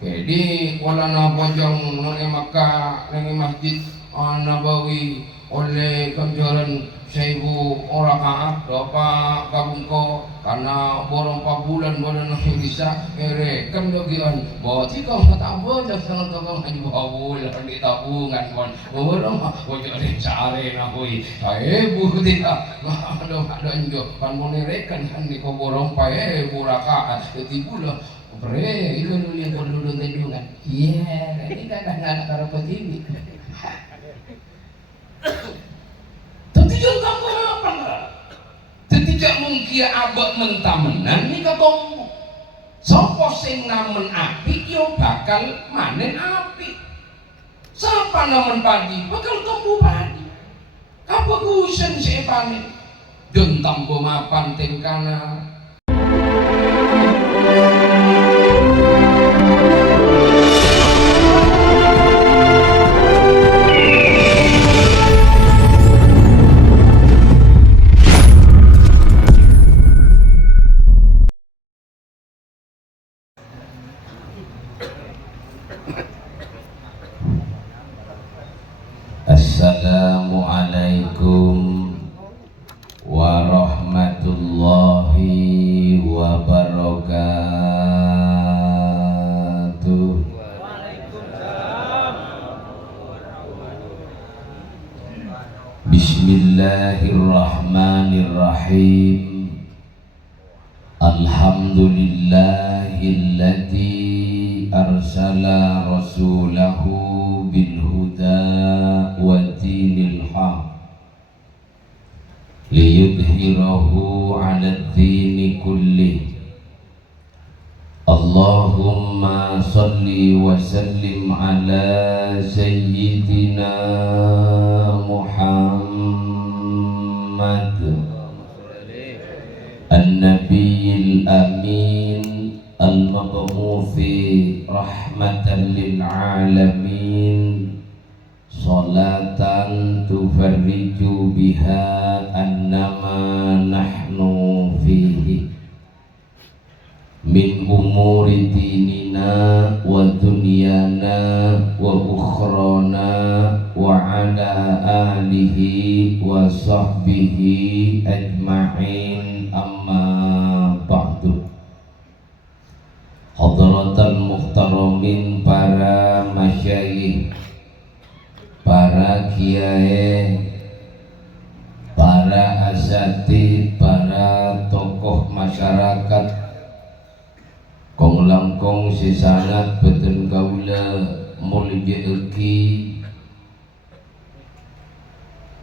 Jadi wala na pojong nang Makkah nang Masjid Nabawi oleh kanjaran 1000 rakaat dopa kabungko karena borong 4 bulan bodan bisa kan logian boti kau tak boleh jangan tolong haji bawul di tabungan kon borong ojo de cari nakui saya bukti ada njo kan monerekan kan di borong pae rakaat tibulah pre itu dulu yang dulu tendungan iya ini kan anak karapat ini tidak kamu apa enggak? Tidak mungkin abad mentamenan ini ketemu. Sopo sing namen api yo bakal manen api. Siapa namen padi bakal tumbuh padi. Kabagusan si panen. Don tambo mapan tingkana. Assalamualaikum warahmatullahi wabarakatuh. Bismillahirrahmanirrahim. Alhamdulillahilladzi arsala rasulahu bil huda wa dinil haq liyudhhirahu 'ala dini kullih. Allahumma salli wa sallim ala sayyidina Muhammad an-nabiyil amin al-mab'uthi rahmatan lil alamin salatan tufarriju biha annama nahnu fihi min umuri dinina wa dunyana wa ukhrana wa ala alihi wa sahbihi ajma'in amma ba'du. Hadratal muhtaramin, para masyayikh, para kiai, para asatidz, para tokoh masyarakat, kong langkong sesangat beten kaula muljaeki,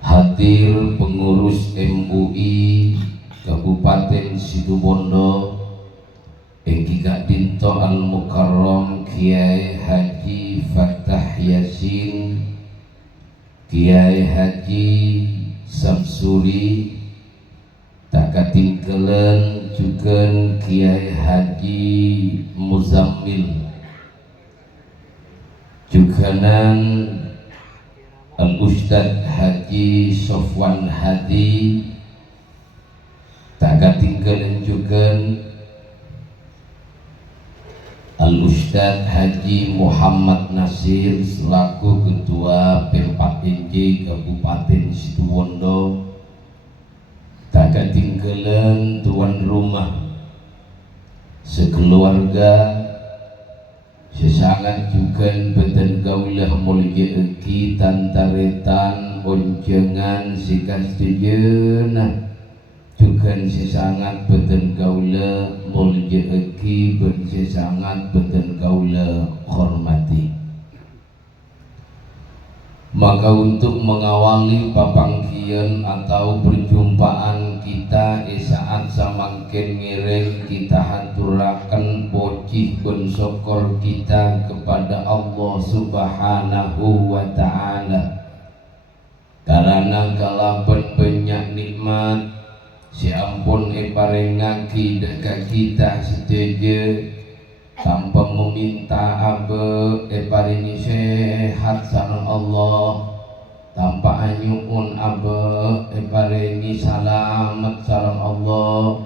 hadir pengurus MUI Kabupaten Situbondo, Engki Kadinto Al Mukarram Kiai Haji Fattah Yasin, Kiai Haji Samsuri, tak katinggalan juga Kiai Haji Muzammil, juganan Al-Ustadz Haji Sofwan Hadi, tak katinggalan juga Al-Ustadz Haji Muhammad Nasir selaku Ketua P4NJ Kabupaten Situbondo, tak ketinggalan tuan rumah sekeluarga, sesangat juga beten gaulah muljaeki tantaretan boncengan sikas tejena, juga sesangat beten gaula muljaeki ben sesangat beten gaula hormati. Maka untuk mengawali papangkian atau perjumpaan kita saat samangken ngiring, kita haturaken pocih ben syukur kita kepada Allah Subhanahu wa ta'ala, karena kalaupun banyak nikmat si ampun parengaki dekat kita setuju tanpa meminta abe paringi sehat sareng Allah, tanpa anyuun abe paringi salamet sareng Allah,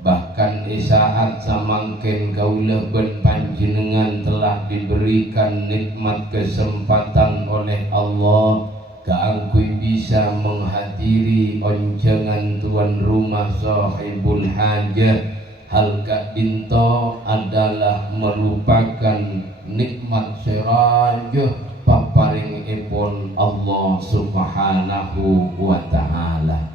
bahkan saat samangken kaula ben panjenengan telah diberikan nikmat kesempatan oleh Allah keangkui bisa menghadiri oncengan tuan rumah sahibul hajah. Hal kak dinto adalah merupakan nikmat serajuh paparing ipun Allah subhanahu wa ta'ala.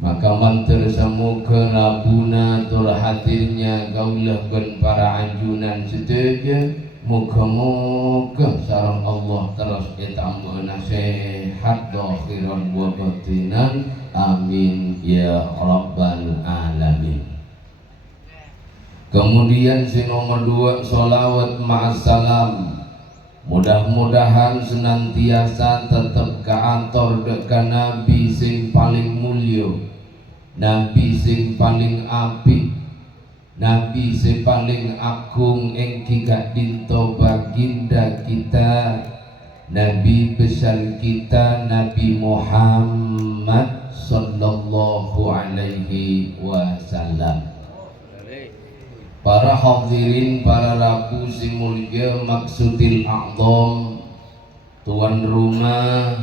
Maka mantar samuka rabuna tur hadirnya gaulah ben para ajunan setuju. Muka-muka sarang Allah terus ditambah nasihat dokhiran wa batinan. Amin ya rabbal alamin. Kemudian si nomor 2 sholawat ma'assalam. Mudah-mudahan senantiasa tetap kaator deka Nabi sing paling mulya, Nabi sing paling apik, Nabi sing paling agung ing kigak dinto baginda kita, Nabi besar kita, Nabi Muhammad sallallahu alaihi wasallam. Para hadirin, para rabu sing mulya maksudil a'zam, tuan rumah,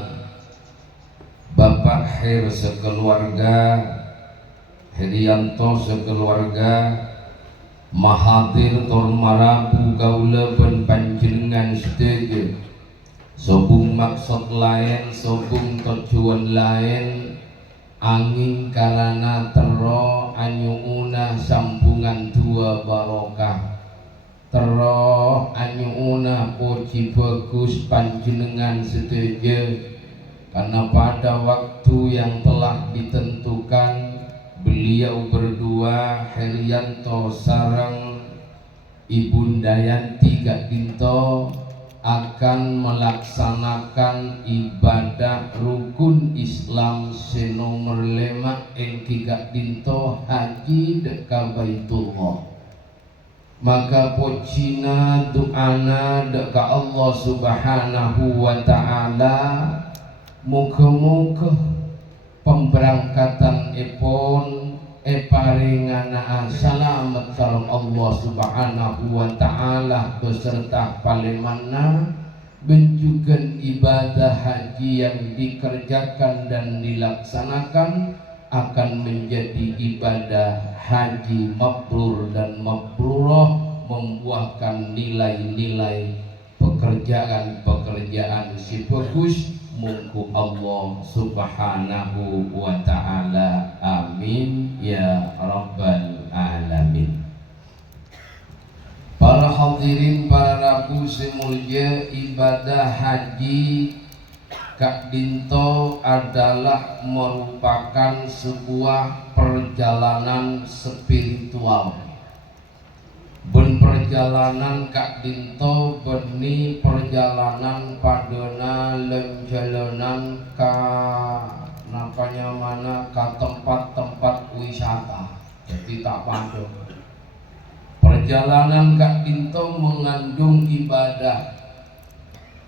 Bapak Her sekeluarga, Herianto sekeluarga, mahadir tur marabu kaula ben panjenengan sedaya. Sobung maksud lain, sobung tujuan lain, angin kalana tero anyuuna sambungan dua barokah, tero anyuuna puji bagus panjenengan sedaya, karena pada waktu yang telah ditentukan beliau berdua Herianto sareng Ibunda Yanti Gak Dinto akan melaksanakan ibadah rukun Islam senomor 5 ing Gak Dinto haji deka Baitullah. Maka pocina doana deka Allah subhanahu wa ta'ala, muga-muga pemberangkatan ipun paringana selamat sareng Allah subhanahu wa ta'ala beserta palemana benjukan ibadah haji yang dikerjakan dan dilaksanakan akan menjadi ibadah haji mabrur dan mabrurah, membuahkan nilai-nilai pekerjaan-pekerjaan si bagus. Mungku Allah subhanahu wa ta'ala. Amin ya rabbal alamin. Para hadirin, para rabu semulya, ibadah haji Kak Dinto adalah merupakan sebuah perjalanan spiritual. Ben perjalanan Kak Dinto beni perjalanan padona lenjalanan ka napanya mana ka tempat-tempat wisata. Jadi tak padu. Perjalanan Kak Dinto mengandung ibadah.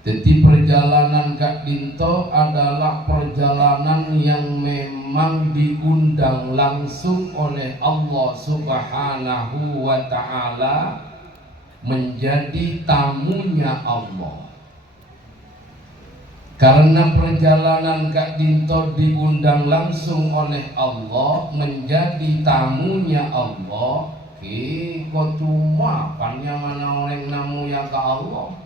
Jadi perjalanan Kak Dinto adalah perjalanan yang memang diundang langsung oleh Allah subhanahu wa ta'ala menjadi tamunya Allah. Karena perjalanan Kak Dinto diundang langsung oleh Allah menjadi tamunya Allah, kok cuma panjangan orang namu ya ke Allah.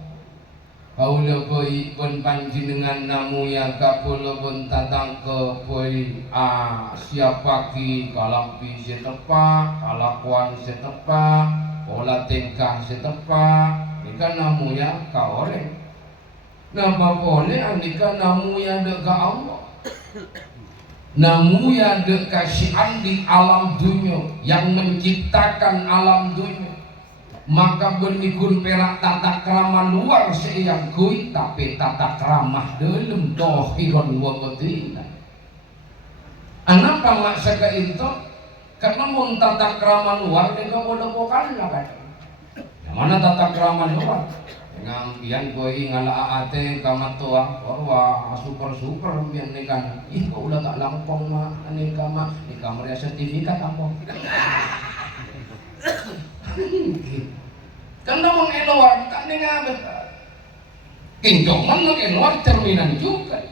Kaula koi pun panjenengan namu ya kapula pun tatang ke koi siapa ki kalampi setepak, kalakuan setepak, pola tingkah setepak, ikan namu ya ka oleh. Napa boleh andika namu ya deka Allah. Namu ya deka syian di alam dunia yang menciptakan alam dunia. Maka benikun perak tata krama luar seyang kui, tapi tata krama dalam dohiron wa batina. Anapa maksaka itu? Karena mun tata krama luar dengan bodoh-bodoh kan. Yang mana tata krama luar? ngambian koi ngala ate kamatua orwa super mbian nikan ih kok udah tak langkong mah nikah mah nikah meriah sertifikat apa kan namun eluar kan dengan kinjoman nak eluar cerminan juga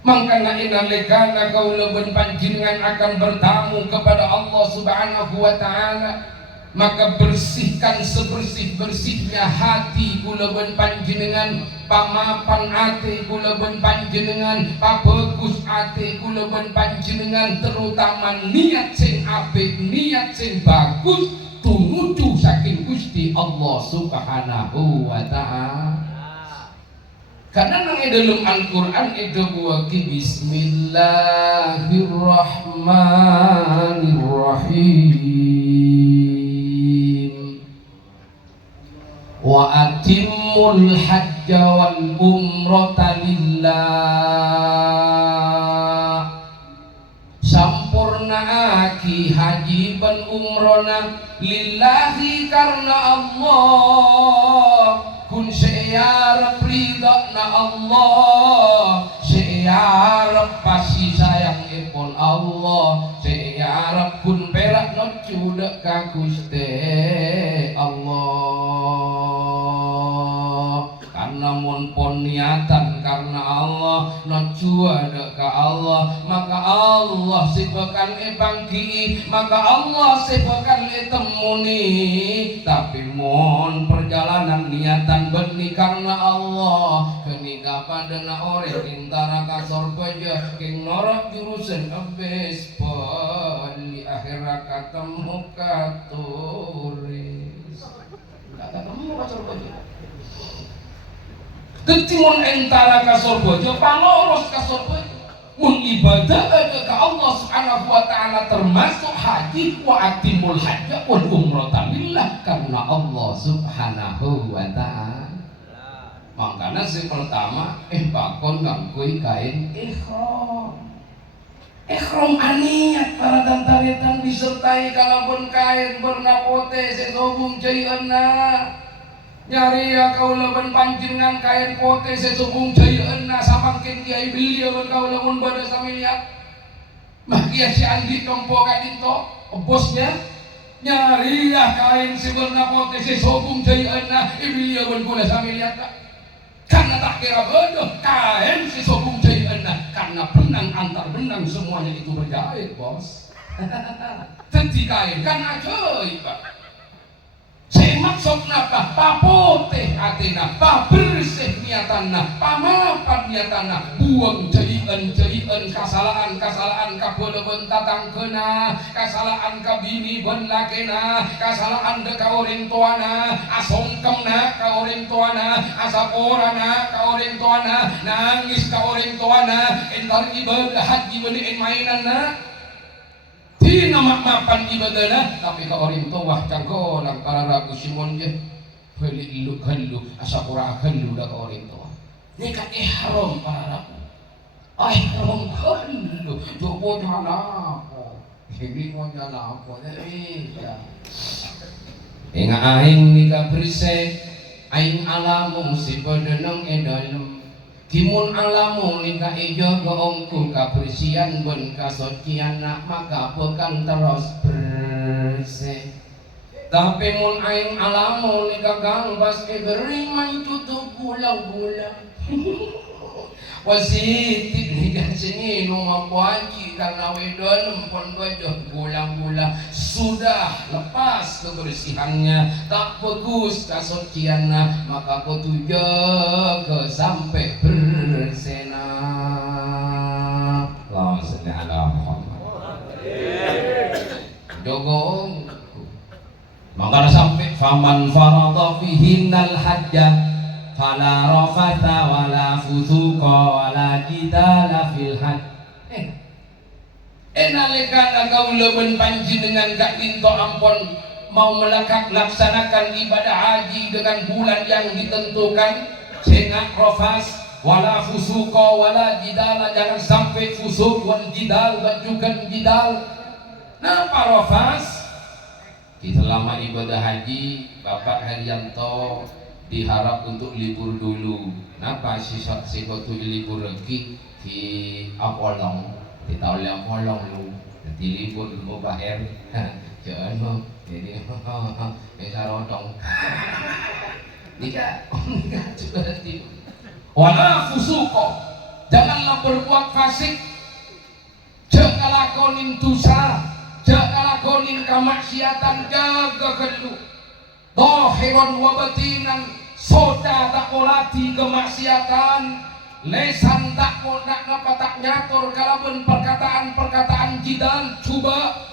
makanya inalikana kau leben panjenengan akan bertamu kepada Allah Subhanahu wa Ta'ala, maka bersihkan sebersih-bersihnya hati kula ben panjenengan, pamapan ate kula ben panjenengan, pabagus ate kula ben panjenengan, terutama niat sing apik, niat sing bagus tumuju saking Gusti Allah Subhanahu wa Ta'ala. Karena nang dalam Al-Qur'an itu buaki Bismillahirrahmanirrahim. Wa atimmul hajja wal umrata lillah. Sampurnaaki haji ban umrona lillahi karena Allah. Kun searep ridha na Allah, searep pasti sayang ipun Allah, searep kun perak no cudek ka Gusti Allah. Karena mun pon niatan karena Allah, no cudek ka Allah, maka Allah sibakan bangki, maka Allah sibakan temuni. Tapi mon perjalanan niatan benih karena Allah, kenika padana orang intara kasor baja king norak jurusan abes pali akhirat ketemu katuris ketemu kasor baja ketimun entara kasor baja panoros kasor baja mun ibadah ada ke Allah Subhanahu wa Ta'ala termasuk haji wa atimul hajja wal umrata lillah karena Allah Subhanahu wa Ta'ala. Makanya si pertama bakon ngangkui kain ihram. Ihram aniat para tantaritan disertai kalabun kain bernapote sesobung caiana. Nyari ya kau lawan panjenengan kain pote sesubung jayana samangkin kiai beliau kau lawan pada samiliat mah kia si Andi tompo kadinto bosnya nyari ya kain seberna pote sesubung jayana beliau kula samiliat karena tak kira bodoh kain sesubung jayana karena benang antar benang semuanya itu berjahit bos tenti kain kan ajaib maksud napa papote atina pabersih niatanna pamapan niatanna buang jaian kesalahan kaboleun tatangkeuna kesalahan ka bini beun lakena kesalahan ka orang tuana asongkemna ka orang tuana asaporana ka orang tuana nangis ka orang tuana entar ibadah haji beuni mainanna Tina mapan ibadana tapi ka orang tua cangko lang para ragu simon je beli lu kallu asa qura kallu da ka orang tua ni ka ihram para ragu ihram kallu coba jana ko hindi mo jana ko ya inga aing ni ka brise aing alamu si padeneng edalem timun alamu nika ijo goongku kabersihan bun kasocian nak maka bukan terus bersih tapi mun aing alamu nika gambas beriman tutup gula-gula positif nika sini numa puaji karena wedon pun bodoh gula-gula sudah lepas kebersihannya tak bagus kasociannya maka kau jaga sampai bersena Allahumma sholli ala Muhammad jogong maka sampai faman farada fihinnal hajjah fala rafatha wala fusuqa wala jidala fil hajj enalekana kaula ben panjenengan gak dinto ampun mau melaksanakan ibadah haji dengan bulan yang ditentukan sehingga rafas wala fusuqa wala jidala jangan sampai fusuk wal jidal dan juga jidal napa rafas kita lama ibadah haji Bapak Haryanto diharap untuk libur dulu. Napa sisa tu libur lagi di Apolong, di tahun Apolong lu, di libur lu bahir, jangan jadi sarotong. Nika berarti. Wala fusuko, janganlah berbuat fasik, jangan lakonin dosa, jangan lakonin kemaksiatan, jaga kelu. Dohiron wa batinan, soda tak molati kemaksiatan, lesan tak nak ngapa tak nyatur kalaupun perkataan jidal coba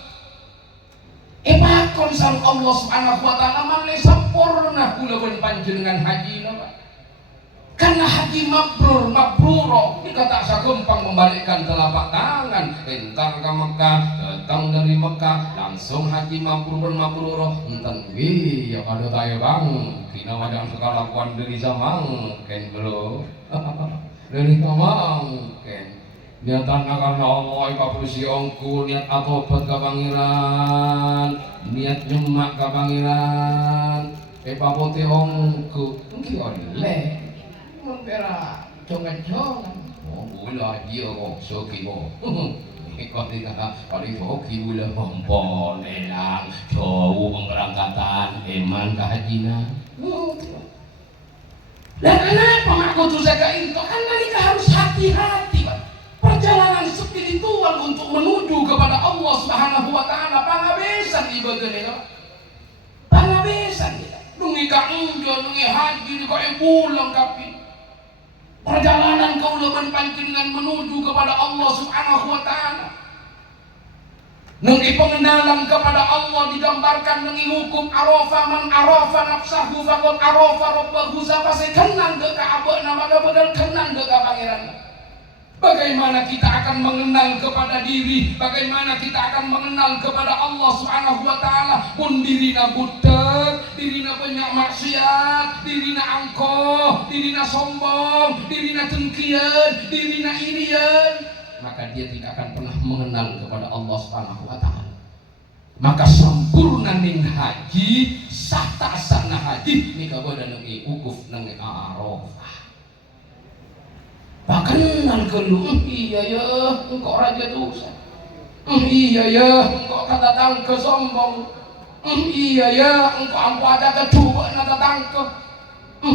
pakon sang Allah subhanahu wa ta'ala male sempurna kulawan panjenengan haji napa karena haji mabruro ini kata sagempang membalikkan telapak tangan entar ke Mekah datang dari Mekah langsung haji mabruro enten ya kada tayo bang kina wadang sekalakuan dari samang ken bro dari kamang ken niatan karena Allah ipapusi ongku niat atobat ke pangeran niat nyemak ke pangeran ipaputi ongku mungkin oleh membera congan-congan oh gula dia kok soki kok kalau hoki gula memponelang jauh pemberangkatan eman ke hajina dan kenapa aku tuh jaga itu karena kita harus hati-hati Pak. Perjalanan spiritual untuk menuju kepada Allah Subhanahu wa ta'ala pangabesan ibadah ini pangabesan nungi ka unjo nungi haji ni ka bulan kapi perjalanan kaulaban panjenengan menuju kepada Allah Subhanahu wa ta'ala nungi pengenalan kepada Allah digambarkan nungi hukum arafa man arafa nafsahu faqad arafa rabbahu siapa sing kenal ke Ka'bah maka bakal kenal ke pangeran. Bagaimana kita akan mengenal kepada diri, bagaimana kita akan mengenal kepada Allah Subhanahu wa ta'ala pun dirina budak, dirina banyak maksiat, dirina angkoh, dirina sombong, dirina dengkian, dirina irian, maka dia tidak akan pernah mengenal kepada Allah Subhanahu wa ta'ala. Maka sempurna ning haji, sah tak sahna haji nika boda nengi ukuf nengi Arafah. Kenal ke lu, iya ya, engkau raja dosa. Iya ya, engkau kata tangke sombong. Iya ya, engkau ampu aja kedua nata tangke.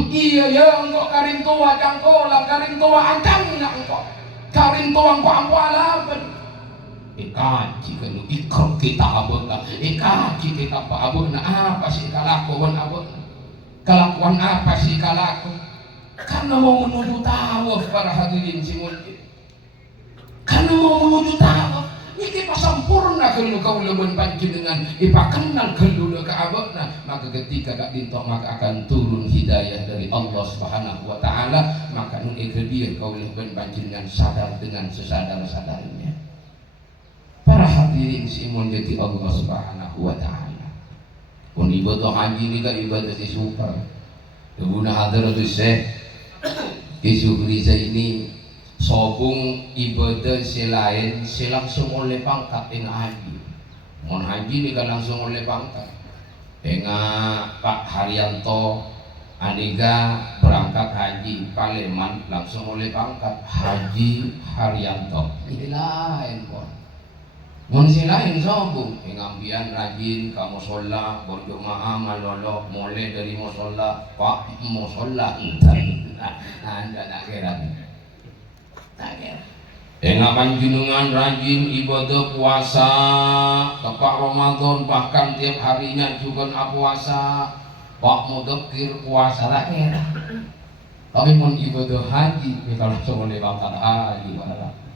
Iya ya, engkau karing tua jangkola, karing tua ancang nak engkau. Karing tua engkau ampu alaban. Ikaji ke lu, ikut kita abona. Ikaji kita apa abona, apa sih kalakuan abona. Kelakuan apa sih kalakuan. Karena mau menuju tawaf para hadirin simul karena mau menuju tawaf iki pasampurna kalau kau leban panjenengan ipa kenal kalau ke abadna maka ketika gak dintok maka akan turun hidayah dari Allah Subhanahu wa ta'ala maka nun dia kau leban panjenengan sadar dengan sesadar-sadarnya para hadirin simul jadi Allah Subhanahu wa ta'ala pun ibadah haji ini gak ibadah sesuka Debuna hadratus Syekh Isyukri ini sobung ibadah selain langsung oleh pangkat dengan haji mohon haji ini kan langsung oleh pangkat dengan Pak Haryanto Aniga berangkat haji Paleman langsung oleh pangkat Haji Haryanto ini lain pun Munsi lain sobung pengambian rajin kamu sholat berjemaah malolo mulai dari musola Pak musola anda tak kira panjenengan rajin ibadah puasa tepat Ramadan bahkan tiap harinya juga puasa Pak mudakir puasa tak kira tapi mun ibadah haji kita langsung oleh bangkat haji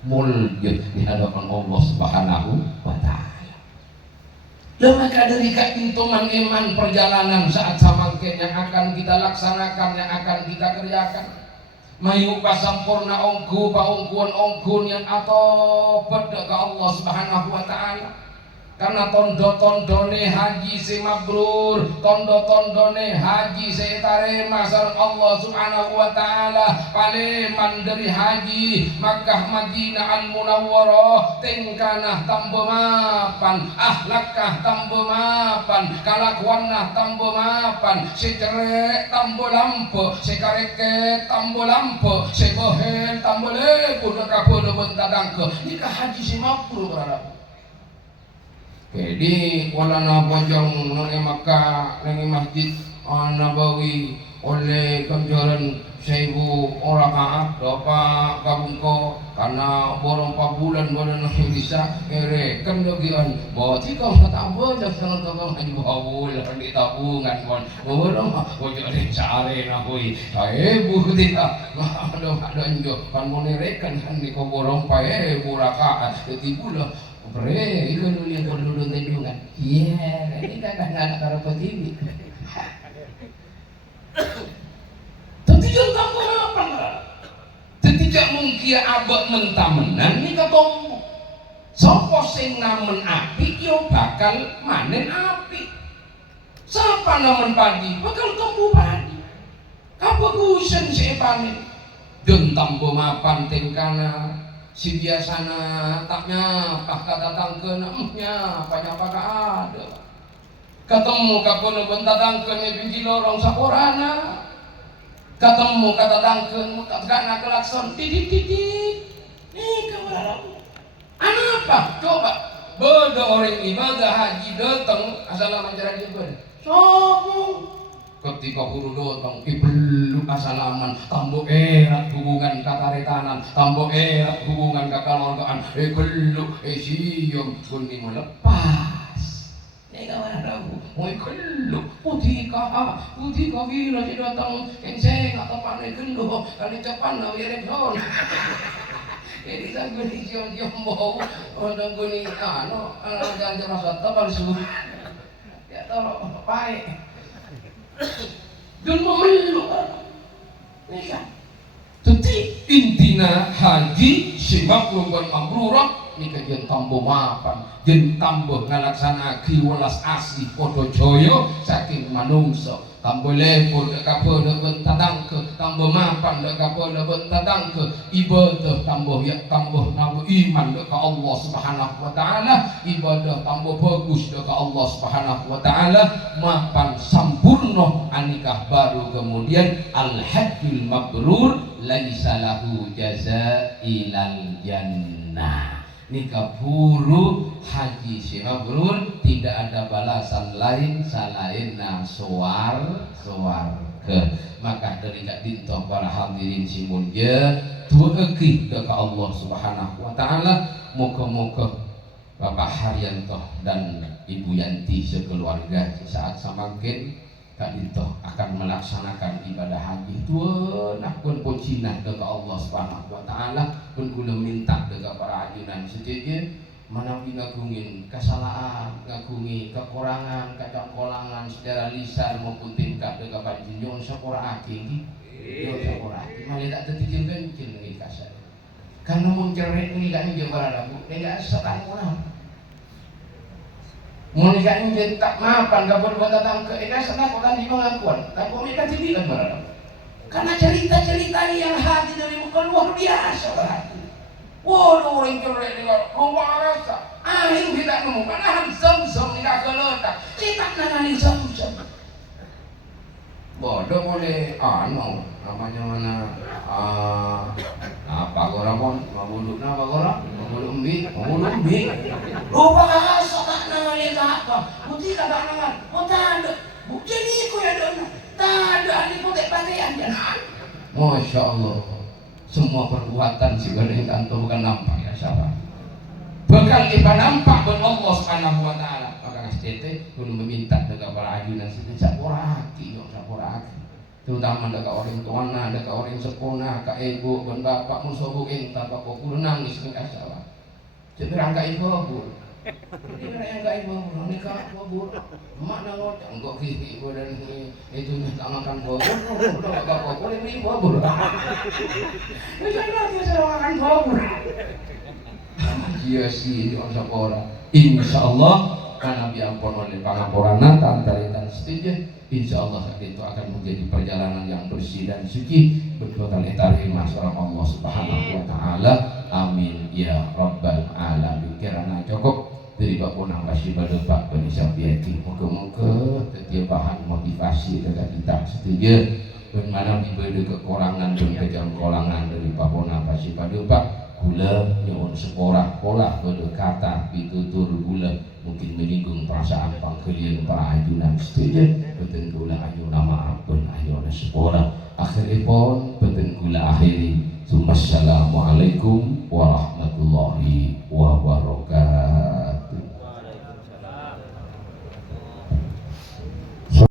muljud di hadapan Allah Subhanahu wa ta'ala. Maka dari keintuman iman perjalanan saat samangken yang akan kita laksanakan, yang akan kita kerjakan. Mayu pasampurna ongku, paungkuan ongkun yang atau pada ke Allah Subhanahu wa ta'ala. karena tondo-tondone haji si mabrur, tondo-tondone haji si tarema sareng Allah Subhanahu wa taala. Paleman dari haji Makkah Madinah Al Munawwarah tingkanah tambo mapan, akhlakah tambo mapan, kalakuanah tambo mapan, si cerek tambo lampu, si kareket tambo lampu, si bohen tambo lebu dekabono bentadangke. Nikah haji si mabrur berada. Jadi walana pojong nang Makkah nang Masjid Nabawi oleh kamjaran 1000 rakaat dopa kabungko karena borong 4 bulan bodan bisa ngerekan logian bahwa tikam kata apa dah sangat tukang haji bawul di tabungan bon borong ojo de cari na hoi bu tidak ada njo kan monerekan kan di borong pae rakaat jadi bulan Pre, itu dulu yang perlu tendungan. Iya, ini kadang-kadang karo TV. Tidak kamu apa enggak? Tidak mungkin abad mentamenan ini ketemu. Sopo sing namen api, yo bakal manen api. Siapa namen padi, bakal tumbuh padi. Kabagusan si panen. Dentam mapan tingkana. Si biasana tak nyapa datang ke namanya apa nyapa ada ketemu kapono bentatang ke biji lorong saporana ketemu kata dangkeun tak gana kelakson titik kawan apa coba beda orang ibadah haji datang asal menjadi ibadah sopo ketika guru datang ibelu asalaman tambo erat hubungan kakaretanan tambo erat hubungan kekeluargaan ibelu siung kuning melepas ini kawan ragu mau ibelu putih kawira si datang kenceng atau panai gendo kali cepan na wirek don jadi saya gini cium bau orang gini jangan rasa tebal suhu ya tolong baik dan memeluk ya. Jadi intina haji sebab bukan mabrurah ni kajian tambo mapan jen tambo ngalaksanaki welas asli podo joyo saking manungso tambo lepo dek kapono bentadangke tambo mapan dek kapono bentadangke ibadah tambo ya tambo nabu iman dek ka Allah Subhanahu wa taala ibadah tambo bagus dek ka Allah Subhanahu wa taala mapan sampurno anikah baru kemudian al hajjul mabrur laisa lahu jazaa'ilal jannah nikah buru haji si mabrur tidak ada balasan lain selain suar ke maka dari kat dintoh para hadirin si munja tueki ke Allah Subhanahu wa taala moga-moga Bapak Haryanto dan Ibu Yanti sekeluarga saat samangkin Kak Dintoh akan melaksanakan ibadah haji tuan pun pocina ke Allah Subhanahu wa taala pun kula minta dekat para ajunan sejeje manawi ngagungin kesalahan ngagungin kekurangan kacangkolangan secara lisan maupun tingkat dekat panjenengan sapura aki yo sapura aki malah tak tertikin kencil ni kasar karena mun cerek ni kan jeung barada bu enggak setan urang Monika ini tak mapan gak boleh datang ke ini sana kota di pengakuan tak boleh kasih bilang berada karena cerita-cerita yang hati dari muka luar biasa berarti waduh orang cerita ini luar biasa akhir kita nemu karena zam-zam tidak keletak kita nanganin zam-zam bodoh boleh namanya mana apa orang pun mabuluk apa orang mabuluk umbi lupa bahasa tak nanganin apa putih kata nangan tak ada bukti ni aku ya dona tak ada ahli putih pakaian jangan Masya Allah semua perbuatan segala yang kantor bukan nampak ya siapa bakal kita nampak buat Allah Subhanahu wa taala maka STT belum meminta dekat para ajunan sejak orang hati terutama dekat orang tuana, dekat orang sepona, kak ibu, dan bapak musuhin, bapak kuku nangis dengan salah. Jadi rangka ibu bu, ini yang kak ibu, nikah bu, mak nangot, enggak kiki ibu dan itu tak makan bu, udah bapak boleh beli bu, misalnya dia makan bu, dia si on sapora insyaallah karena biampun oleh pangaporana tantaritan setuju insyaallah itu akan menjadi perjalanan yang bersih dan suci berkaitan dengan Allah Subhanahu wa taala. Amin ya rabbal alamin. Kirana cukup dari bapunang pasti pada Pak Indonesia biaki moga-moga setiap bahan motivasi dekat kita setuju dan mana diberi kekurangan dan kejangkolangan dari bapunang pasti pada Pak gula nyon sekolah pola pada kata pitutur gula mungkin menyinggung perasaan pangkelian para ayunan setuju beten gula ayunan maaf pun ayunan sekolah akhiripun beten gula akhiri. Assalamualaikum warahmatullahi